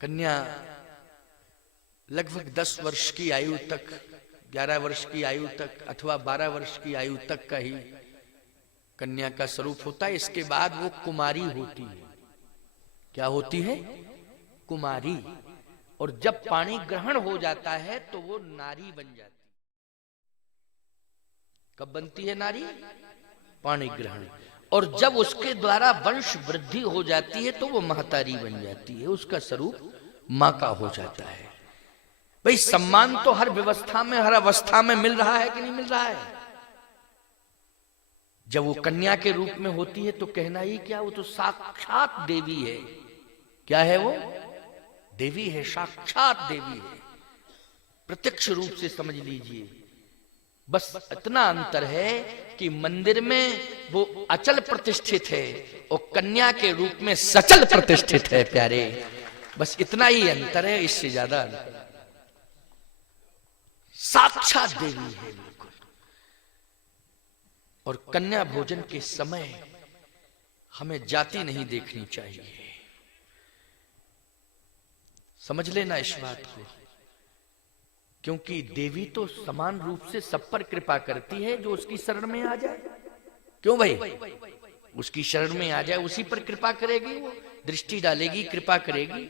कन्या लगभग 10 वर्ष की आयु तक, 11 वर्ष की आयु तक अथवा 12 वर्ष की आयु तक का ही कन्या का स्वरूप होता है। इसके बाद वो कुमारी होती है। क्या होती है? कुमारी। और जब पाणी ग्रहण हो जाता है तो वो नारी बन जाती है। कब बनती है नारी? पाणी ग्रहण। और जब उसके द्वारा वंश वृद्धि हो जाती है तो वो महतारी बन जाती है, उसका स्वरूप मां का हो जाता है। भाई सम्मान तो हर व्यवस्था में, हर अवस्था में मिल रहा है कि नहीं मिल रहा है? जब वो कन्या के रूप में होती है तो कहना ही क्या, वो तो साक्षात देवी है। क्या है वो? देवी है, साक्षात देवी है। प्रत्यक्ष रूप से समझ लीजिए। बस इतना अंतर है कि मंदिर में वो अचल प्रतिष्ठित है और कन्या के रूप में सचल प्रतिष्ठित है प्यारे। बस इतना ही अंतर है, इससे ज्यादा अंतर। साक्षात देवी है बिल्कुल। और कन्या भोजन के समय हमें जाति नहीं देखनी चाहिए। समझ लेना इस बात को, क्योंकि देवी तो समान रूप से सब पर कृपा करती है जो उसकी शरण में आ जाए। क्यों भाई? उसकी शरण में आ जाए, उसी पर कृपा करेगी, वो दृष्टि डालेगी, कृपा करेगी।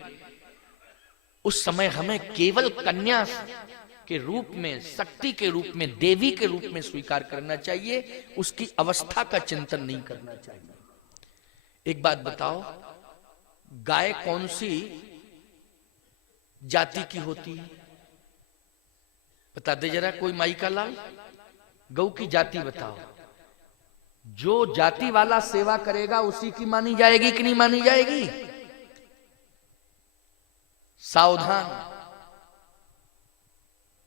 उस समय हमें केवल कन्या के रूप में, शक्ति के रूप में, देवी के रूप में स्वीकार करना चाहिए, उसकी अवस्था का चिंतन नहीं करना चाहिए। एक बात बताओ, गाय कौन सी जाति की होती है? बता दे जरा कोई माई का लाल। गौ की जाति बताओ। जो जाति वाला सेवा करेगा उसी की मानी जाएगी कि नहीं मानी जाएगी? सावधान।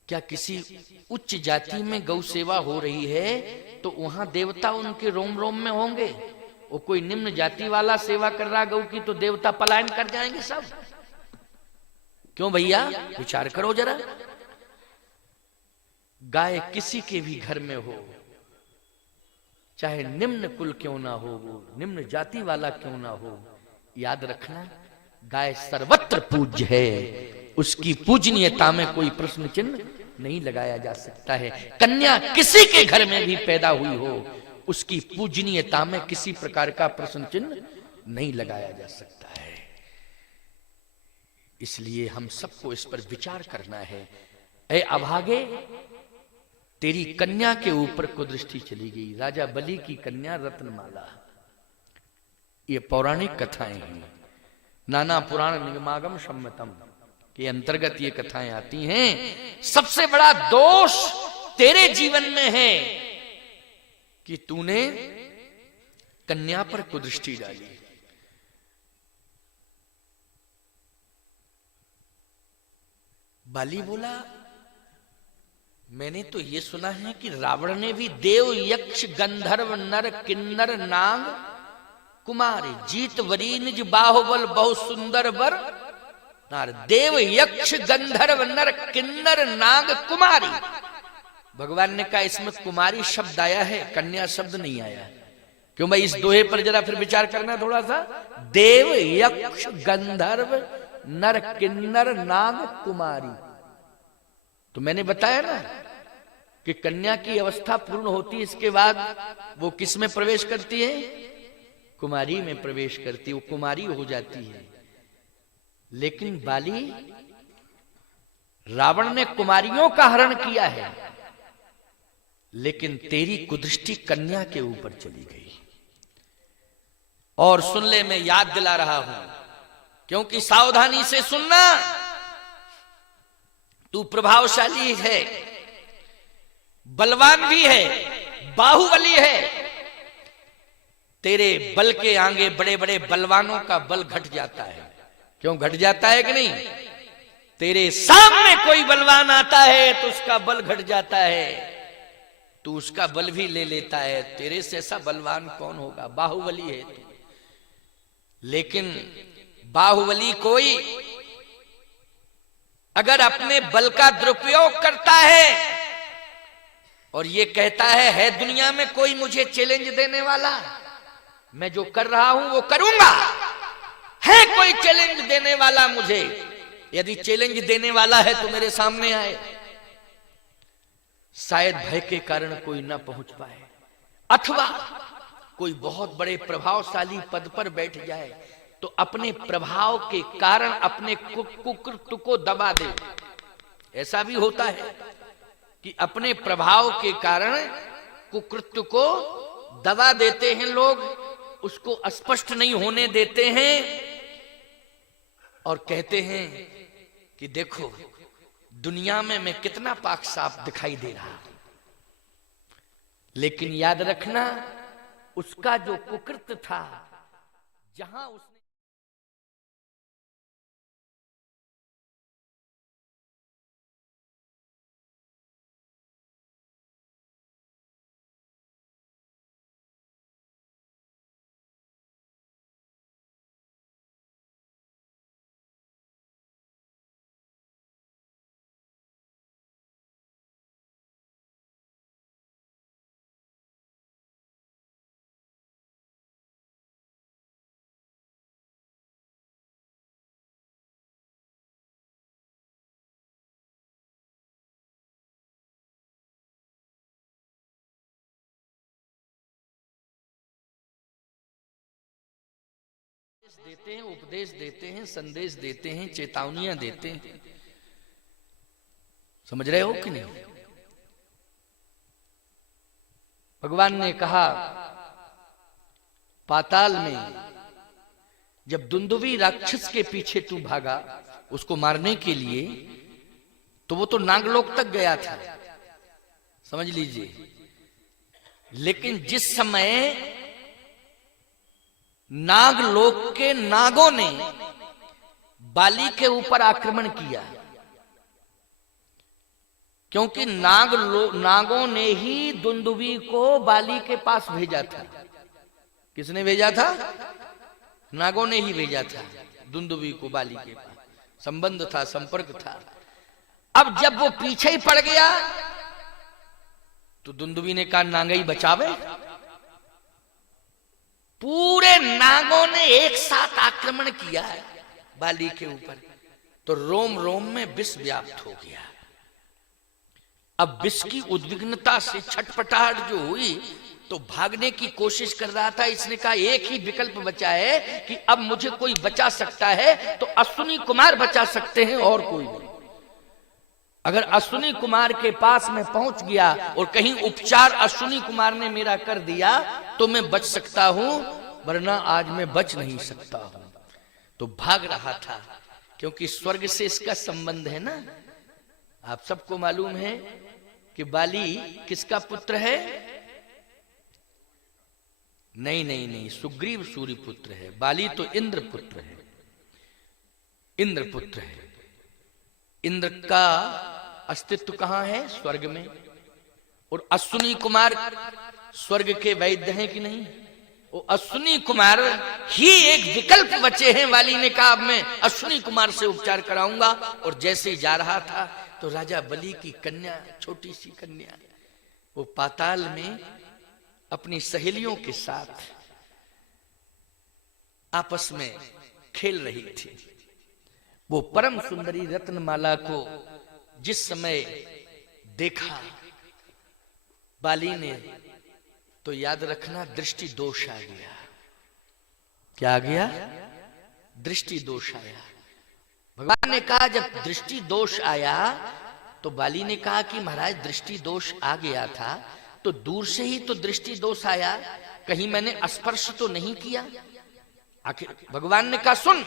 क्या किसी उच्च जाति में गौ सेवा हो रही है तो वहां देवता उनके रोम रोम में होंगे? वो कोई निम्न जाति वाला सेवा कर रहा गौ की तो देवता पलायन कर जाएंगे सब। क्यों भैया? विचार करो जरा। गाय किसी के भी घर में हो, चाहे निम्न कुल क्यों ना हो, वो निम्न जाति वाला क्यों ना हो, याद रखना गाय सर्वत्र पूज्य है। उसकी पूजनीयता में कोई प्रश्न चिन्ह नहीं लगाया जा सकता है। कन्या किसी के घर में भी पैदा हुई हो, उसकी पूजनीयता में किसी प्रकार का प्रश्न चिन्ह नहीं लगाया जा सकता है। इसलिए हम सबको इस पर विचार करना है। ऐ अभागे, तेरी कन्या के ऊपर को दृष्टि चली गई। राजा बलि की कन्या रत्नमाला। ये पौराणिक कथाएं हैं। नाना पुराण निगमागम सम्मतम के अंतर्गत ये कथाएं आती हैं। सबसे बड़ा दोष तेरे जीवन में है कि तूने कन्या पर कुदृष्टि डाली। बाली बोला, मैंने तो ये सुना है कि रावण ने भी देव, यक्ष, गंधर्व, नर, किन्नर, नाग, कुमारी, जीत वरी निज बाहुबल बहु सुंदर वर। देव, यक्ष, गंधर्व, नर, किन्नर, नाग, कुमारी। भगवान ने कहा इसमें कुमारी शब्द आया है, कन्या शब्द नहीं आया। क्यों भाई? इस दोहे पर जरा फिर विचार करना थोड़ा सा। देव, यक्ष, गंधर्व, नर, किन्नर, नाग, कुमारी। तो मैंने बताया ना कि कन्या की अवस्था पूर्ण होती है, इसके बाद वो किस में प्रवेश करती है? कुमारी में प्रवेश करती है, वो कुमारी हो जाती है। लेकिन बाली, रावण ने कुमारियों का हरण किया है, लेकिन तेरी कुदृष्टि कन्या के ऊपर चली गई। और सुन ले, मैं याद दिला रहा हूं, क्योंकि सावधानी से सुनना। तू प्रभावशाली है, बलवान भी है, बाहुबली है। तेरे बल के आगे बड़े बड़े बलवानों का बल घट जाता है। क्यों घट जाता है कि नहीं? तेरे सामने कोई बलवान आता है तो उसका बल घट जाता है, तू उसका बल भी ले लेता है। तेरे से ऐसा बलवान कौन होगा? बाहुबली है तू। लेकिन बाहुबली कोई अगर अपने बल का दुरुपयोग करता है और ये कहता है दुनिया में कोई मुझे चैलेंज देने वाला, मैं जो कर रहा हूं वो करूंगा, है कोई चैलेंज देने वाला मुझे, यदि चैलेंज देने वाला है तो मेरे सामने आए। शायद भय के कारण कोई ना पहुंच पाए, अथवा कोई बहुत बड़े प्रभावशाली पद पर बैठ जाए तो अपने प्रभाव के कारण अपने कुकृत्य को दबा दे। ऐसा भी होता है कि अपने प्रभाव के कारण कुकृत्य को दबा देते हैं लोग, उसको स्पष्ट नहीं होने देते हैं और कहते हैं कि देखो दुनिया में मैं कितना पाक साफ दिखाई दे रहा हूं। लेकिन याद रखना, उसका जो कुकृत्य था, जहां उसने देते हैं, उपदेश देते हैं, संदेश देते हैं, चेतावनियां देते हैं। समझ रहे हो कि नहीं? भगवान ने कहा पाताल में जब दुंदुभी राक्षस के पीछे तू भागा उसको मारने के लिए, तो वो तो नागलोक तक गया था, समझ लीजिए। लेकिन जिस समय नागलोक के नागों ने बाली के ऊपर आक्रमण किया, क्योंकि नागों ने ही दुंदुभी को बाली के पास भेजा था। किसने भेजा था? नागों ने ही भेजा था दुंदुभी को बाली के पास, संबंध था, संपर्क था। अब जब वो पीछे ही पड़ गया तो दुंदुभी ने कहा नांगई बचावे। पूरे नागों ने एक साथ आक्रमण किया है बाली के ऊपर, तो रोम रोम में विष व्याप्त हो गया। अब विष की उद्विग्नता से छटपटाहट जो हुई तो भागने की कोशिश कर रहा था। इसने कहा एक ही विकल्प बचा है कि अब मुझे कोई बचा सकता है तो अश्विनी कुमार बचा सकते हैं, और कोई नहीं। अगर अश्विनी कुमार के पास मैं पहुंच गया और कहीं उपचार अश्विनी कुमार ने मेरा कर दिया तो मैं बच सकता हूं, वरना आज मैं बच नहीं सकता हूं। तो भाग रहा था, क्योंकि स्वर्ग से इसका संबंध है ना। आप सबको मालूम है कि बाली किसका पुत्र है? नहीं नहीं नहीं, सुग्रीव सूर्य पुत्र है। बाली तो इंद्र पुत्र है, इंद्र पुत्र है। इंद्र का अस्तित्व कहां है? स्वर्ग में। और अश्विनी कुमार स्वर्ग के वैद्य हैं कि नहीं? वो अश्विनी कुमार ही एक विकल्प बचे हैं। वाली ने कहा अब मैं अश्विनी कुमार से उपचार कराऊंगा। और जैसे ही जा रहा था तो राजा बलि की कन्या, छोटी सी कन्या, वो पाताल में अपनी सहेलियों के साथ आपस में खेल रही थी। वो परम सुंदरी रत्नमाला को जिस समय देखा बाली ने, तो याद रखना दृष्टि दोष आ गया। क्या आ गया? दृष्टि दोष आया। भगवान ने कहा जब दृष्टि दोष आया तो बाली ने कहा कि महाराज दृष्टि दोष आ गया था तो दूर से ही तो दृष्टि दोष आया, कहीं मैंने स्पर्श तो नहीं किया। आखिर भगवान ने कहा सुन,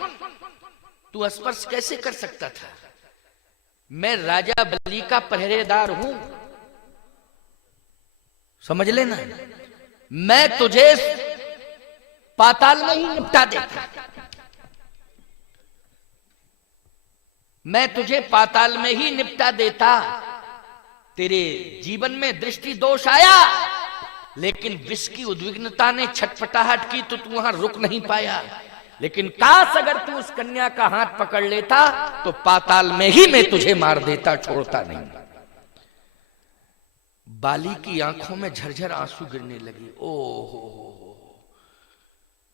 तू स्पर्श कैसे कर सकता था? मैं राजा बलि का पहरेदार हूं, समझ लेना। मैं तुझे पाताल में ही निपटा देता, मैं तुझे पाताल में ही निपटा देता। तेरे जीवन में दृष्टि दोष आया, लेकिन विष की उद्विग्नता ने छटपटाहट की तो तू वहां रुक नहीं पाया। लेकिन काश अगर तू उस कन्या का हाथ पकड़ लेता तो पाताल में ही मैं तुझे मार देता, छोड़ता नहीं। बाली की आंखों में झरझर आंसू गिरने लगे। ओहो,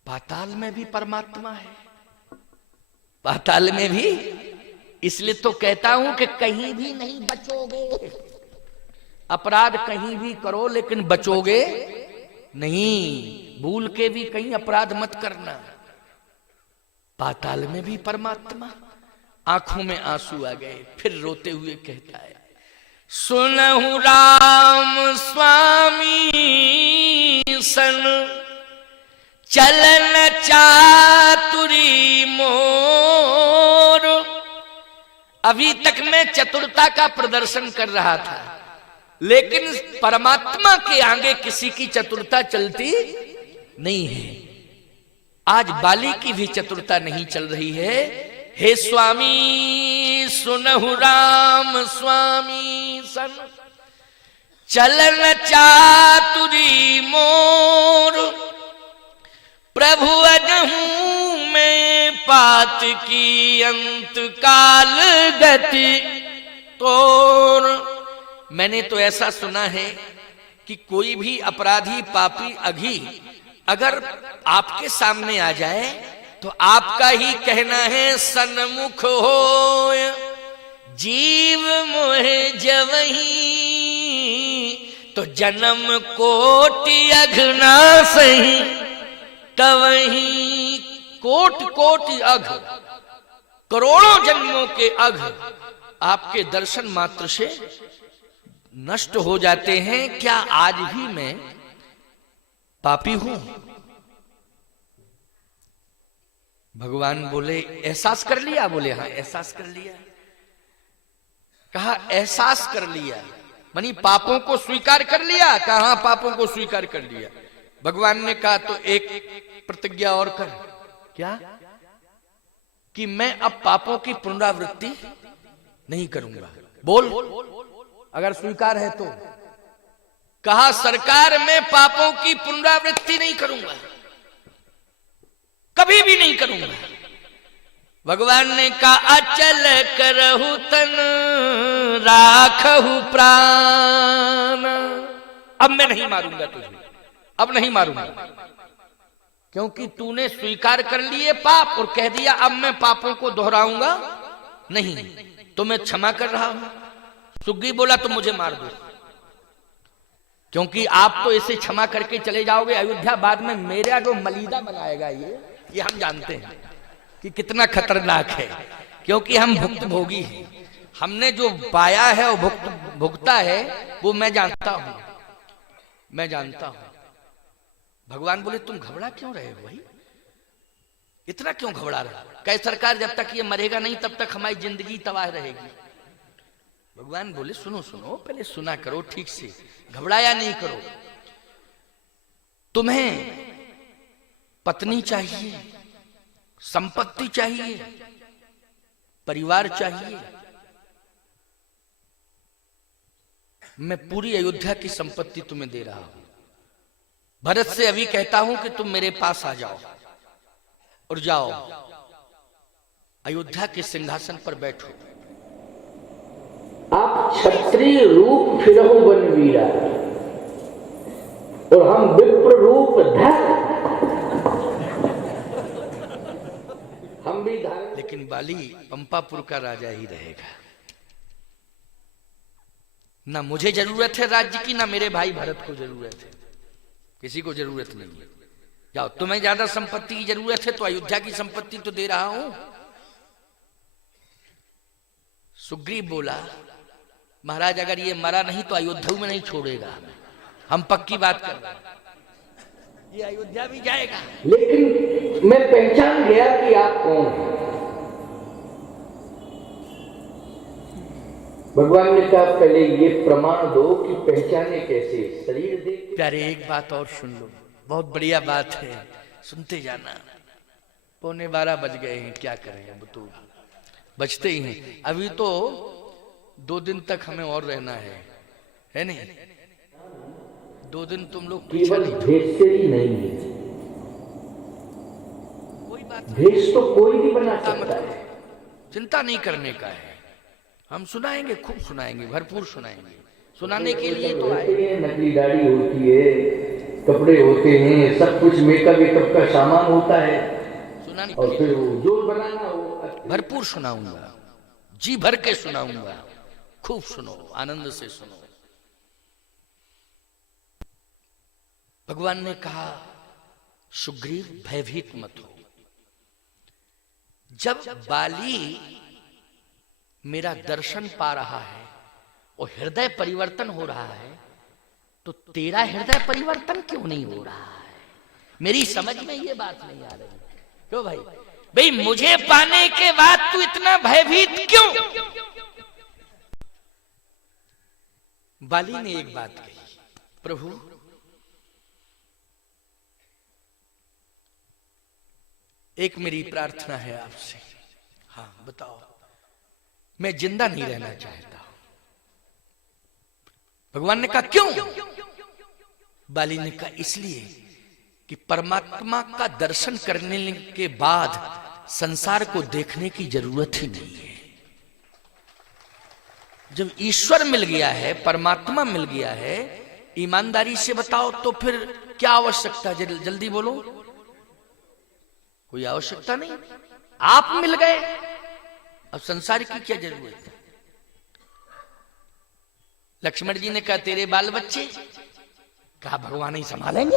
पाताल में भी परमात्मा है, पाताल में भी इसलिए तो कहता हूं कि कहीं भी नहीं बचोगे, अपराध कहीं भी करो लेकिन बचोगे नहीं। भूल के भी कहीं अपराध मत करना। पाताल में भी परमात्मा, आंखों में आंसू आ गए, फिर रोते हुए कहता है, सुनहु राम स्वामी सन चलन चातुरी मोर। अभी तक मैं चतुरता का प्रदर्शन कर रहा था, लेकिन परमात्मा के आगे किसी की चतुरता चलती नहीं है। आज बाली की भी चतुरता नहीं चल रही है। हे स्वामी सुनहु राम स्वामी सन चलन चातुरी मोर। प्रभु अजहूं में पात की अंत काल गति तोर। मैंने तो ऐसा सुना है कि कोई भी अपराधी पापी अघी अगर आपके सामने आ जाए तो आपका ही कहना है सन्मुख होय जीव मोहे जवही। तो जन्म कोटि अघना सही तवही। कोट कोटि अघ, करोड़ों जन्मों के अघ आपके दर्शन मात्र से नष्ट हो जाते हैं। क्या आज भी मैं पापी हूं? भगवान बोले एहसास कर लिया? बोले हाँ एहसास कर लिया। कहा एहसास कर लिया मानी पापों को स्वीकार कर लिया? कहा हाँ पापों को स्वीकार कर लिया। भगवान ने कहा तो एक प्रतिज्ञा और कर। क्या? कि मैं अब पापों की पुनरावृत्ति नहीं करूंगा। बोल अगर स्वीकार है तो। कहा सरकार मैं पापों की पुनरावृत्ति नहीं करूंगा, कभी भी नहीं करूंगा। भगवान ने कहा अचल करहु तन राखहु प्राण। अब मैं नहीं मारूंगा तुझे, अब नहीं मारूंगा, क्योंकि तूने स्वीकार कर लिए पाप और कह दिया अब मैं पापों को दोहराऊंगा नहीं, तो मैं क्षमा कर रहा हूं। सुग्गी बोला तो मुझे मार दो, क्योंकि आप तो इसे क्षमा करके चले जाओगे। अयोध्या बाद में मेरा जो मलीदा बनाएगा ये हम जानते हैं कि कितना खतरनाक है, क्योंकि हम भुक्त भोगी हैं। हमने जो पाया है वो भुगता है, वो मैं जानता हूं, मैं जानता हूं। भगवान बोले तुम घबरा क्यों रहे हो भाई, इतना क्यों घबरा रहे हो? कहे सरकार जब तक ये मरेगा नहीं तब तक हमारी जिंदगी तबाह रहेगी। भगवान बोले सुनो सुनो, पहले सुना करो ठीक से, घबराया नहीं करो। तुम्हें पत्नी चाहिए, संपत्ति चाहिए, परिवार चाहिए। मैं पूरी अयोध्या की संपत्ति तुम्हें दे रहा हूं। भरत से अभी कहता हूं कि तुम मेरे पास आ जाओ और जाओ अयोध्या के सिंहासन पर बैठो। आप क्षत्रिय रूप फिरहु बनवीरा और हम विप्र रूप धर, हम भी धारण। लेकिन बाली पंपापुर का राजा ही रहेगा। ना मुझे जरूरत है राज्य की, ना मेरे भाई भरत को जरूरत है, किसी को जरूरत नहीं है। जाओ, तुम्हें ज्यादा संपत्ति की जरूरत है तो अयोध्या की संपत्ति तो दे रहा हूं। सुग्रीव बोला महाराज अगर ये मरा नहीं तो अयोध्या में नहीं छोड़ेगा, हम पक्की बात कर रहे हैं, ये अयोध्या भी जाएगा। लेकिन मैं पहचान गया कि आप कौन हैं। भगवान ने कहा पहले ये प्रमाण दो कि पहचाने कैसे, शरीर देख। प्यारे एक बात और सुन लो, बहुत बढ़िया बात है, सुनते जाना। 11:15 बज गए हैं, क्या करें अब तो बचते ही हैं। अभी तो 2 दिन तक हमें और रहना है नहीं? 2 दिन तुम लोग केवल भेष से ही नहीं है, कोई बात भेष तो कोई भी बना सकता है। चिंता नहीं करने का है, हम सुनाएंगे, खूब सुनाएंगे, भरपूर सुनाएंगे। सुनाने के लिए तो आए। नकली दाढ़ी होती है, कपड़े होते हैं, सब कुछ मेकअप का सामान होता है, सुनाने और फिर वो जो बनाना हो भरपूर सुनाऊंगा, जी भर के सुनाऊंगा, खूब सुनो, आनंद से सुनो। भगवान ने कहा, सुग्रीव भयभीत मत हो। जब बाली मेरा दर्शन पा रहा है और हृदय परिवर्तन हो रहा है, तो तेरा हृदय परिवर्तन क्यों नहीं हो रहा है? मेरी समझ में ये बात नहीं आ रही। क्यों भाई? भाई मुझे पाने के बाद तू इतना भयभीत क्यों? बाली ने एक बात कही, प्रभु एक मेरी प्रार्थना है आपसे। हाँ बताओ। मैं जिंदा नहीं रहना चाहता हूं। भगवान ने कहा क्यों? बाली ने कहा इसलिए कि परमात्मा का दर्शन करने के बाद संसार को देखने की जरूरत ही नहीं है। जब ईश्वर मिल गया है, परमात्मा मिल गया है, ईमानदारी से बताओ तो फिर क्या आवश्यकता? जल्दी बोलो। कोई आवश्यकता नहीं। आप मिल गए, अब संसार की क्या जरूरत है? लक्ष्मण जी ने कहा तेरे बाल बच्चे? कहा भगवान ही संभालेंगे,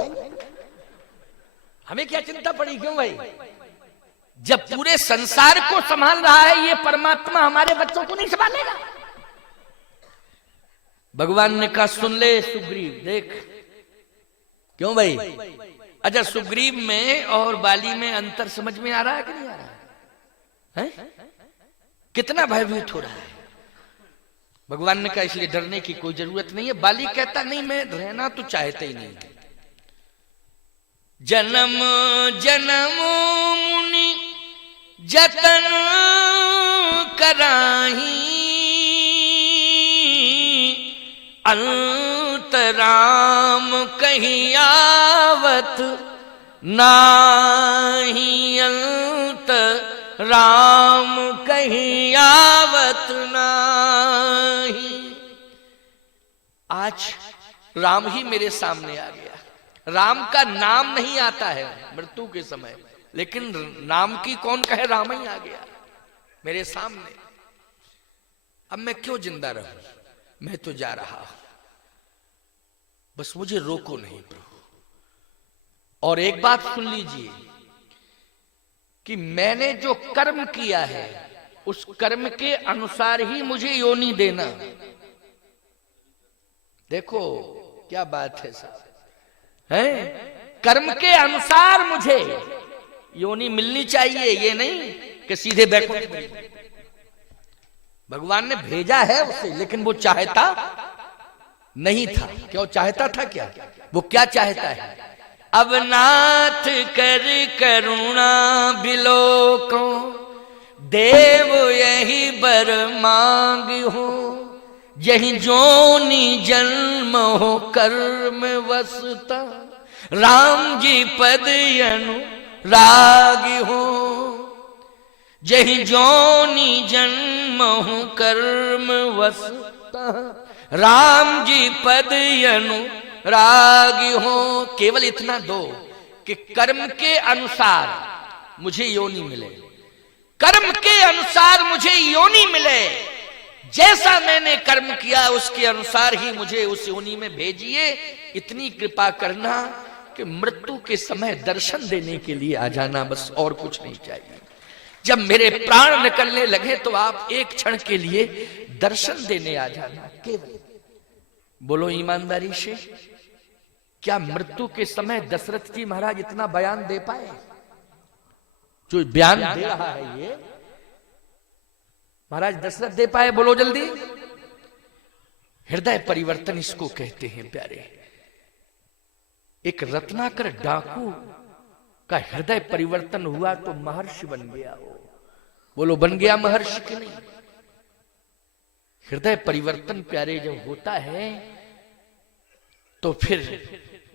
हमें क्या चिंता पड़ी? क्यों भाई? जब पूरे संसार को संभाल रहा है ये परमात्मा, हमारे बच्चों को नहीं संभालेगा? भगवान ने कहा सुन ले सुग्रीव, देख। क्यों भाई? अच्छा, सुग्रीव में और बाली में अंतर समझ में आ रहा है कि नहीं आ रहा है? कितना भयभीत हो रहा है? भगवान ने कहा इसलिए डरने की कोई जरूरत नहीं है। बाली कहता नहीं, मैं रहना तो चाहते ही नहीं। जन्म जन्म मुनि जतन कराही, अंतराम कहीं आवत नाही, अंत राम कहीं आवत नाही। आज राम ही मेरे सामने आ गया। राम का नाम नहीं आता है मृत्यु के समय, लेकिन नाम की कौन कहे? राम ही आ गया मेरे सामने। अब मैं क्यों जिंदा रहूं? मैं तो जा रहा हूं, बस मुझे रोको नहीं प्रभु। और एक बात सुन लीजिए कि मैंने जो कर्म किया है उस कर्म के अनुसार ही मुझे योनि देना। देखो क्या बात है साहब, है? कर्म के अनुसार मुझे योनि मिलनी चाहिए, ये नहीं कि सीधे बैकुंठ में। भगवान ने भेजा है उसे, लेकिन वो चाहता नहीं था। क्यों चाहता था? क्या वो क्या चाहता है? अब नाथ कर करुणा बिलोको, देव यही बर मांग हो, यही जोनी जन्म हो कर्म वसता, राम जी पद अनुराग हो, यही जोनी जन्म हो कर्म वसता, राम जी पद अनुराग हो। केवल इतना दो कि कर्म के अनुसार मुझे योनि मिले, कर्म के अनुसार मुझे योनि मिले। जैसा मैंने कर्म किया उसके अनुसार ही मुझे उस योनि में भेजिए। इतनी कृपा करना कि मृत्यु के समय दर्शन देने के लिए आ जाना, बस और कुछ नहीं चाहिए। जब मेरे प्राण निकलने लगे तो आप एक क्षण के लिए दर्शन देने आ जाना, केवल। बोलो ईमानदारी से, क्या मृत्यु के समय दशरथ जी महाराज इतना बयान दे पाए? जो बयान दे रहा है ये महाराज दशरथ दे पाए? बोलो जल्दी। हृदय परिवर्तन इसको कहते हैं प्यारे। एक रत्नाकर डाकू का हृदय परिवर्तन हुआ तो महर्षि बन गया हो। बोलो बन गया महर्षि कि नहीं? हृदय परिवर्तन प्यारे जब होता है तो फिर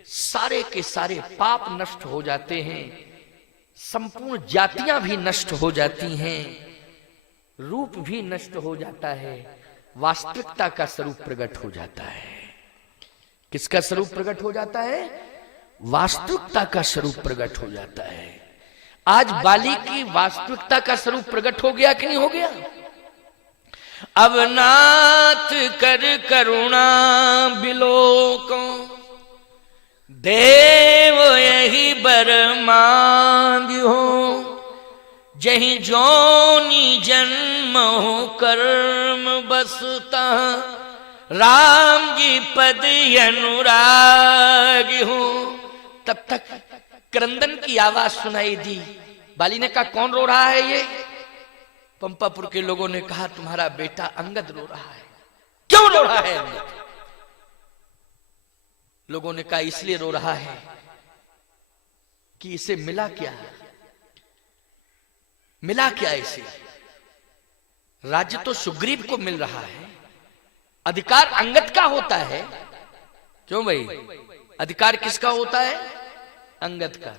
सारे के सारे पाप नष्ट हो जाते हैं, संपूर्ण जातियां भी नष्ट हो जाती हैं, रूप भी नष्ट हो जाता है, वास्तविकता का स्वरूप प्रकट हो जाता है। किसका स्वरूप प्रकट हो जाता है? वास्तविकता का स्वरूप प्रकट हो जाता है। आज बाली की वास्तविकता का स्वरूप प्रकट हो गया कि नहीं हो गया? अब नाथ कर करुणा बिलोको, देव यही बर मांग्यो, जही जोनी जन्म हो कर्म बसता, राम जी पद अनुराग हो। तब तक क्रंदन की आवाज सुनाई दी। बाली ने कहा कौन रो रहा है ये? पंपापुर के लोगों ने कहा तुम्हारा बेटा अंगद रो रहा है। क्यों रो रहा है अंगद? लोगों ने कहा इसलिए रो रहा है कि इसे मिला क्या, मिला क्या इसे? राज्य तो सुग्रीव को मिल रहा है, अधिकार अंगद का होता है। क्यों भाई? अधिकार किसका होता है? अंगद का।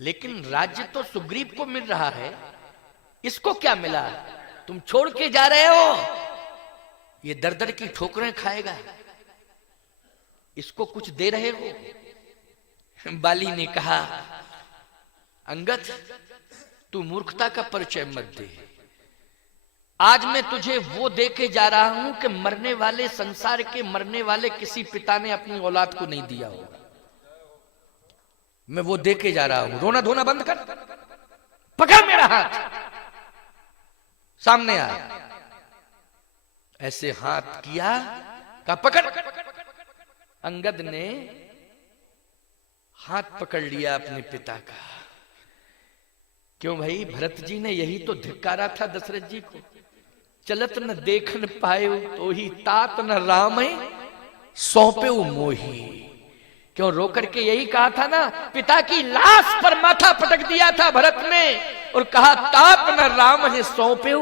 लेकिन राज्य तो सुग्रीव को मिल रहा है, इसको क्या मिला? तुम छोड़ के जा रहे हो, ये दर दर की ठोकरें खाएगा, इसको कुछ दे रहे हो। बाली ने कहा अंगद तू मूर्खता का परिचय मत दे। आज मैं तुझे वो दे के जा रहा हूं कि मरने वाले, संसार के मरने वाले किसी पिता ने अपनी औलाद को नहीं दिया होगा। मैं वो दे के जा रहा हूं। रोना धोना बंद कर, पकड़ मेरा हाथ, सामने आ। ऐसे हाथ किया, कहा पकड़। अंगद ने हाथ पकड़ लिया अपने पिता का। क्यों भाई? भरत जी ने यही तो धिक्कारा था दशरथ जी को। चलत न देखन पायो तो ही तात न राम सौंपे मोही। क्यों? रो करके यही कहा था ना, पिता की लाश पर माथा पटक दिया था भरत ने और कहा तात न राम है सौंपे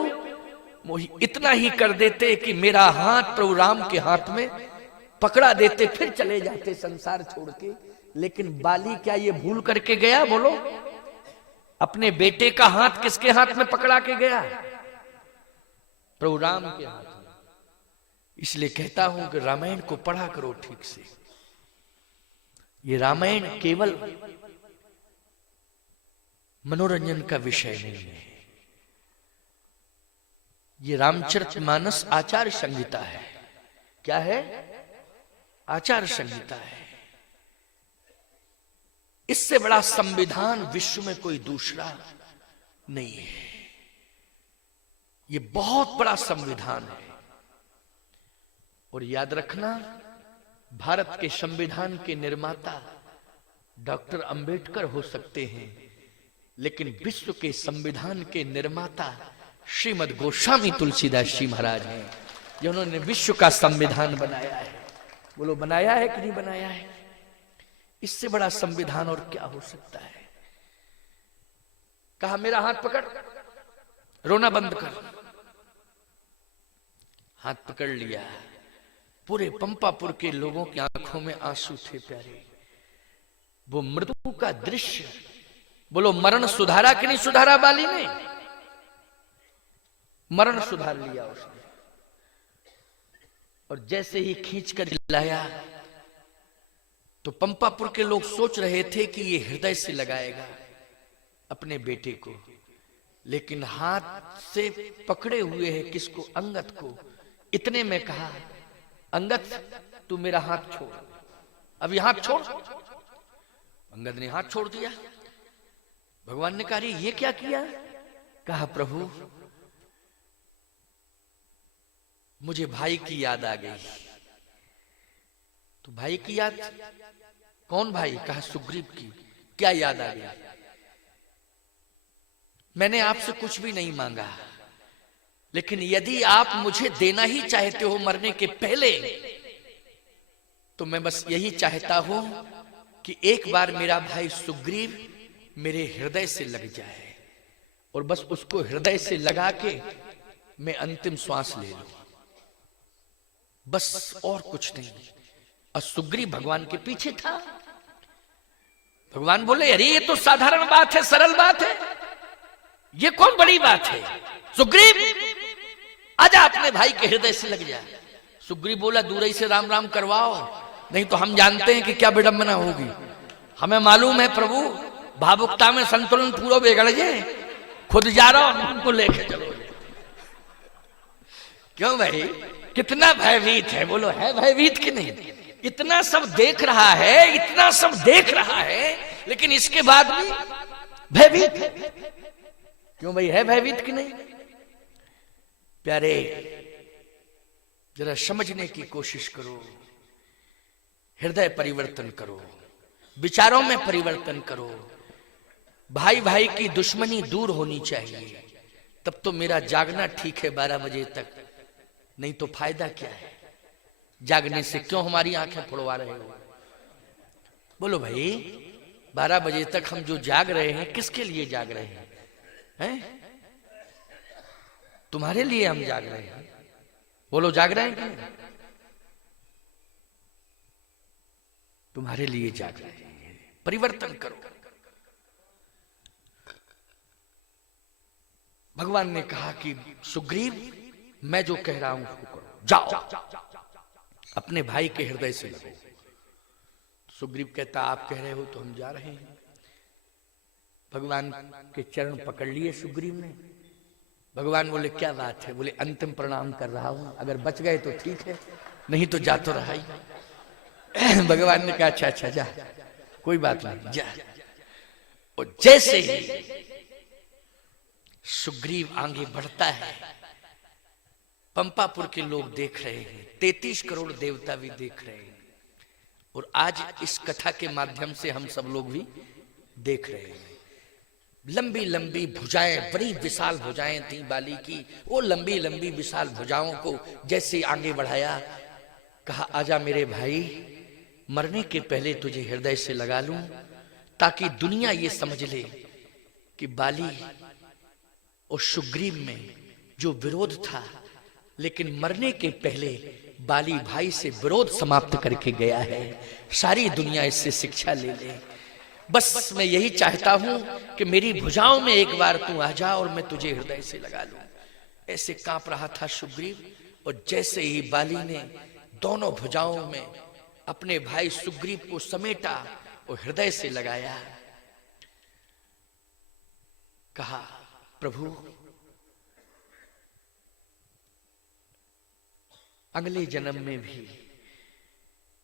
मोही। इतना ही कर देते कि मेरा हाथ प्रभु राम के हाथ में पकड़ा देते, फिर चले जाते संसार छोड़ के। लेकिन बाली क्या ये भूल करके गया? बोलो, अपने बेटे का हाथ किसके हाथ में पकड़ा के गया? प्रभु राम के हाथ में। इसलिए कहता हूं कि रामायण को पढ़ा करो ठीक से। ये रामायण केवल मनोरंजन का विषय नहीं है, ये रामचरितमानस आचार संहिता है। क्या है? आचार संहिता है। इससे बड़ा संविधान विश्व में कोई दूसरा नहीं है। ये बहुत बड़ा संविधान है। और याद रखना, भारत के संविधान के निर्माता डॉक्टर अंबेडकर हो सकते हैं, लेकिन विश्व के संविधान के निर्माता श्रीमद गोस्वामी तुलसीदास जी महाराज हैं, जिन्होंने विश्व का संविधान बनाया है। बोलो, बनाया है कि नहीं बनाया है? इससे बड़ा संविधान और क्या हो सकता है? कहा मेरा हाथ पकड़, रोना बंद कर। हाथ पकड़ लिया। पूरे पंपापुर के लोगों की आंखों में आंसू थे प्यारे। वो मृत्यु का दृश्य, बोलो मरण सुधारा कि नहीं सुधारा? बाली ने मरण सुधार लिया उसने। और जैसे ही खींच कर लाया तो पंपापुर के लोग सोच रहे थे कि ये हृदय से लगाएगा अपने बेटे को, लेकिन हाथ से पकड़े हुए है किसको? अंगद को। इतने में कहा अंगद तू मेरा हाथ छोड़, अब ये हाथ छोड़। अंगद ने हाथ छोड़ दिया। भगवान ने कहा ये क्या किया? कहा प्रभु मुझे भाई की याद आ गई। तो भाई की याद? कौन भाई? कहा सुग्रीव की। क्या याद आ गई? मैंने आपसे कुछ भी नहीं मांगा, लेकिन यदि आप मुझे देना ही चाहते हो मरने के पहले, तो मैं बस यही चाहता हूं कि एक बार मेरा भाई सुग्रीव मेरे हृदय से लग जाए और बस उसको हृदय से लगा के मैं अंतिम श्वास ले लूं, बस और कुछ नहीं। और सुग्रीव भगवान के पीछे था। भगवान बोले अरे ये तो साधारण बात है, सरल बात है, ये कौन बड़ी बात है? सुग्रीव आजा अपने भाई के हृदय से लग जा। सुग्रीव बोला दूर ही से राम राम करवाओ, नहीं तो हम जानते हैं कि क्या विडंबना होगी। हमें मालूम है प्रभु, भावुकता में संतुलन पूरा बिगड़ जाए, खुद जा रहा हूं, उनको लेके चलो। क्यों भाई, कितना भयभीत है, बोलो है भयभीत कि नहीं? इतना सब देख रहा है, इतना सब देख रहा है, लेकिन इसके बाद भी भयभीत है। क्यों भाई, है भयभीत कि नहीं? प्यारे, जरा समझने की कोशिश करो, हृदय परिवर्तन करो, विचारों में परिवर्तन करो। भाई भाई की दुश्मनी दूर होनी चाहिए, तब तो मेरा जागना ठीक है 12 बजे तक, नहीं तो फायदा क्या है जागने से? क्यों हमारी आंखें फोड़वा रहे हो? बोलो भाई, 12 बजे तक हम जो जाग रहे हैं, किसके लिए जाग रहे हैं? हैं? तुम्हारे लिए हम जाग रहे हैं। बोलो, जाग रहे हैं कि नहीं? तुम्हारे लिए जाग रहे हैं। परिवर्तन करो। भगवान ने कहा कि सुग्रीव, मैं जो कह रहा हूं उसको करो, जाओ अपने भाई के हृदय से लगो। सुग्रीव कहता, आप कह रहे हो तो हम जा रहे हैं। भगवान के चरण पकड़ लिए सुग्रीव ने। भगवान बोले, क्या बात है? बोले, अंतिम प्रणाम कर रहा हूं, अगर बच गए तो ठीक है, नहीं तो जा तो रहा ही। भगवान ने कहा, अच्छा अच्छा जा, कोई बात नहीं, जा। और जैसे ही सुग्रीव आगे बढ़ता है, पंपापुर के लोग देख रहे हैं, 33 करोड़ देवता भी देख रहे हैं, और आज इस कथा के माध्यम से हम सब लोग भी देख रहे हैं। लंबी लंबी भुजाएं, बड़ी विशाल भुजाएं थी बाली की। वो लंबी लंबी विशाल भुजाओं को जैसे आगे बढ़ाया, कहा, आजा मेरे भाई, मरने के पहले तुझे हृदय से लगा लूं, ताकि दुनिया ये समझ ले कि बाली और सुग्रीव में जो विरोध था, लेकिन मरने के पहले बाली भाई से विरोध समाप्त करके गया है। सारी दुनिया इससे शिक्षा ले ले। बस मैं यही चाहता हूं कि मेरी भुजाओं में एक बार तू आ जा और मैं तुझे हृदय से लगा लूं। ऐसे कांप रहा था सुग्रीव, और जैसे ही बाली ने दोनों भुजाओं में अपने भाई सुग्रीव को समेटा और हृदय से लगाया, कहा, प्रभु, अगले जन्म में भी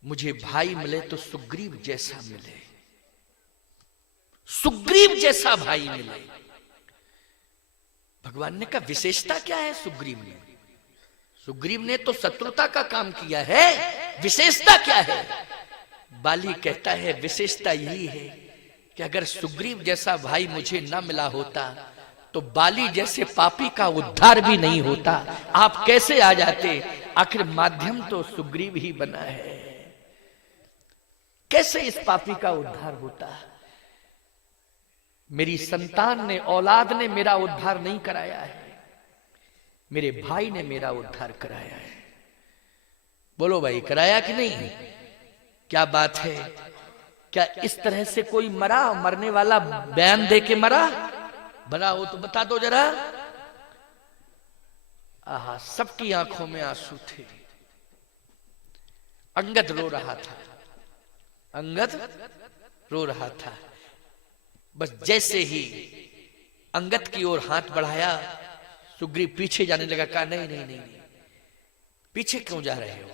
मुझे भाई मिले तो सुग्रीव जैसा मिले, सुग्रीव जैसा भाई मिले। भगवान ने कहा, विशेषता क्या है सुग्रीव में? सुग्रीव ने तो शत्रुता का काम किया है, विशेषता क्या है? बाली कहता है, विशेषता यही है कि अगर सुग्रीव जैसा भाई मुझे ना मिला होता तो बाली जैसे पापी का उद्धार भी नहीं होता। आप कैसे आ जाते? आखिर माध्यम तो सुग्रीव ही बना है। कैसे इस पापी का उद्धार होता? मेरी संतान ने, औलाद ने मेरा उद्धार नहीं कराया है, मेरे भाई ने मेरा उद्धार कराया है। बोलो भाई, कराया कि नहीं? क्या बात है? क्या इस तरह से कोई मरा? मरने वाला बयान दे के मरा? बना हो तो बता दो जरा। आहा, सबकी आंखों में आंसू थे। अंगद रो रहा था, अंगद रो रहा था। बस जैसे ही अंगद की ओर हाथ बढ़ाया, सुग्रीव पीछे जाने लगा। कहा, नहीं नहीं नहीं, पीछे क्यों जा रहे हो?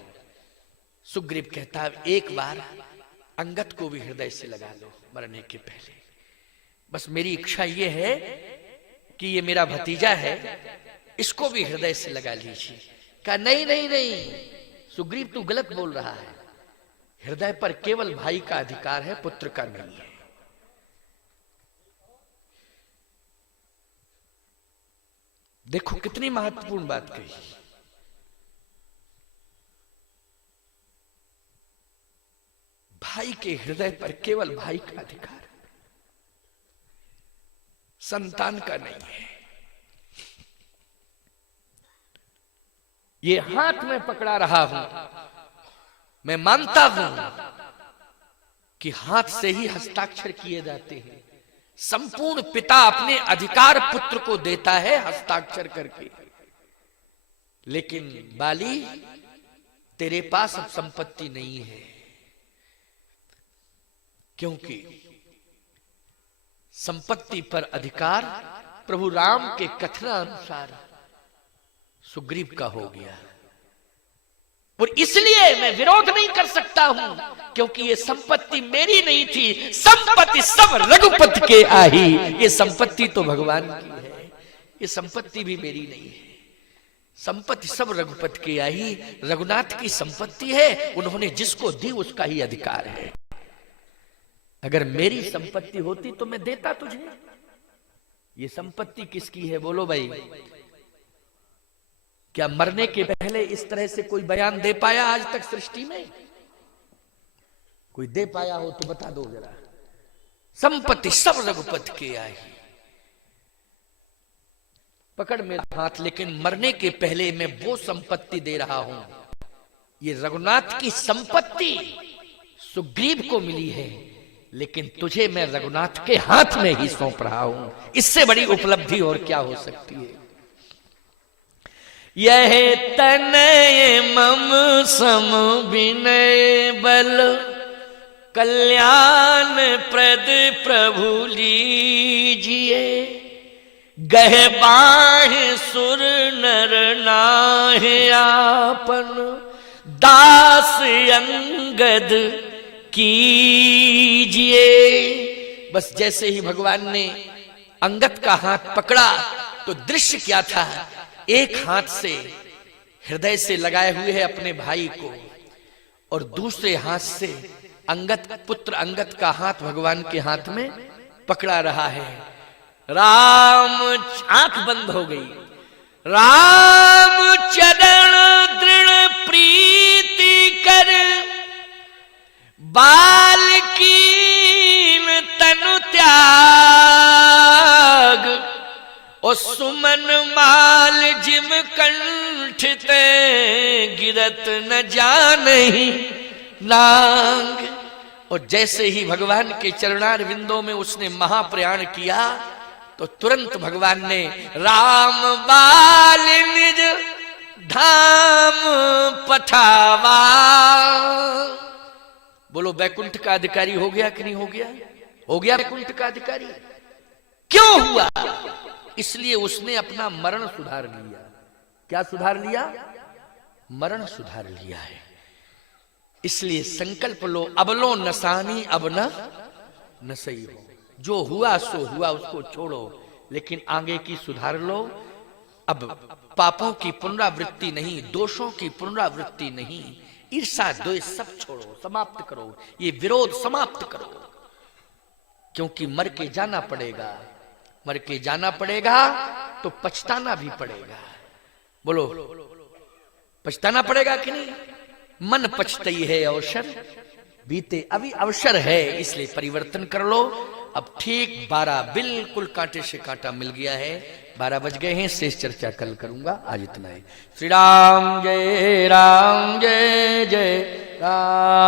सुग्रीव कहता, एक बार अंगद को भी हृदय से लगा लो मरने के पहले। बस मेरी इच्छा यह है कि ये मेरा भतीजा है, इसको भी हृदय से लगा लीजिए। कहा, नहीं नहीं नहीं सुग्रीव, तू गलत बोल रहा है। हृदय पर केवल भाई का अधिकार है, पुत्र का नहीं है। देखो कितनी महत्वपूर्ण बात कही। भाई के हृदय पर केवल भाई का अधिकार, संतान का नहीं है। ये हाथ में पकड़ा रहा हूं, मैं मानता हूं कि हाथ से ही हस्ताक्षर किए जाते हैं। संपूर्ण पिता अपने अधिकार पुत्र को देता है हस्ताक्षर करके। लेकिन बाली, तेरे पास अब संपत्ति नहीं है, क्योंकि संपत्ति पर अधिकार प्रभु राम के कथनानुसार सुग्रीव का हो गया। और इसलिए मैं विरोध नहीं कर सकता हूं, क्योंकि ये संपत्ति मेरी नहीं थी, संपत्ति सब रघुपति के आही। ये संपत्ति तो भगवान की है, ये संपत्ति भी मेरी नहीं है। संपत्ति सब रघुपति के आई, रघुनाथ की संपत्ति है, उन्होंने जिसको दी उसका ही अधिकार है। अगर मेरी संपत्ति होती तो मैं देता तुझे। ये संपत्ति किसकी है बोलो भाई? क्या मरने के पहले इस तरह से कोई बयान दे पाया आज तक सृष्टि में? कोई दे पाया हो तो बता दो जरा। संपत्ति सब रघुपति के आई। पकड़ मेरा हाथ, लेकिन मरने के पहले मैं वो संपत्ति दे रहा हूं। ये रघुनाथ की संपत्ति सुग्रीव को मिली है, लेकिन तुझे मैं रघुनाथ के हाथ में ही सौंप रहा हूं। इससे बड़ी उपलब्धि और क्या हो सकती है? यह तनय मम सम विनय बल, कल्याण प्रद प्रभु लीजिए। गह बाह सुर नर नाहे आपन, दास अंगद कीजिए। बस जैसे ही भगवान ने अंगद का हाथ पकड़ा तो दृश्य क्या था? एक हाथ से हृदय से लगाए हुए है अपने भाई को, और दूसरे हाथ से अंगद पुत्र अंगद का हाथ भगवान के हाथ में पकड़ा रहा है। राम, आंख बंद हो गई। राम चरण दृढ़ प्रीति कर, बाल कीन तनु त्याग। और सुमन माल जिम कंठ ते, गिरत न जानहि नांग। और जैसे ही भगवान के चरणार विंदों में उसने महाप्रयाण किया तो तुरंत भगवान ने राम बाल निज धाम पठावा। बोलो बैकुंठ का अधिकारी हो गया कि नहीं हो गया? हो गया बैकुंठ का अधिकारी। क्यों हुआ? इसलिए उसने अपना मरण सुधार लिया। क्या सुधार लिया? मरण सुधार लिया है। इसलिए संकल्प लो, अब लो नसानी अब न सही हो। जो हुआ सो हुआ, उसको छोड़ो, लेकिन आगे की सुधार लो। अब पापों की पुनरावृत्ति नहीं, दोषों की पुनरावृत्ति नहीं, ईर्षा द्वेष सब छोड़ो, समाप्त करो, ये विरोध समाप्त करो। क्योंकि मर के जाना पड़ेगा, मर के जाना पड़ेगा तो पछताना भी पड़ेगा। बोलो पछताना पड़ेगा कि नहीं? मन पछतई है अवसर बीते, अभी अवसर है, इसलिए परिवर्तन कर लो। अब ठीक 12 बिल्कुल कांटे से कांटा मिल गया है, 12 बज गए हैं। शेष चर्चा कल करूंगा, आज इतना है। श्री राम जय जय राम।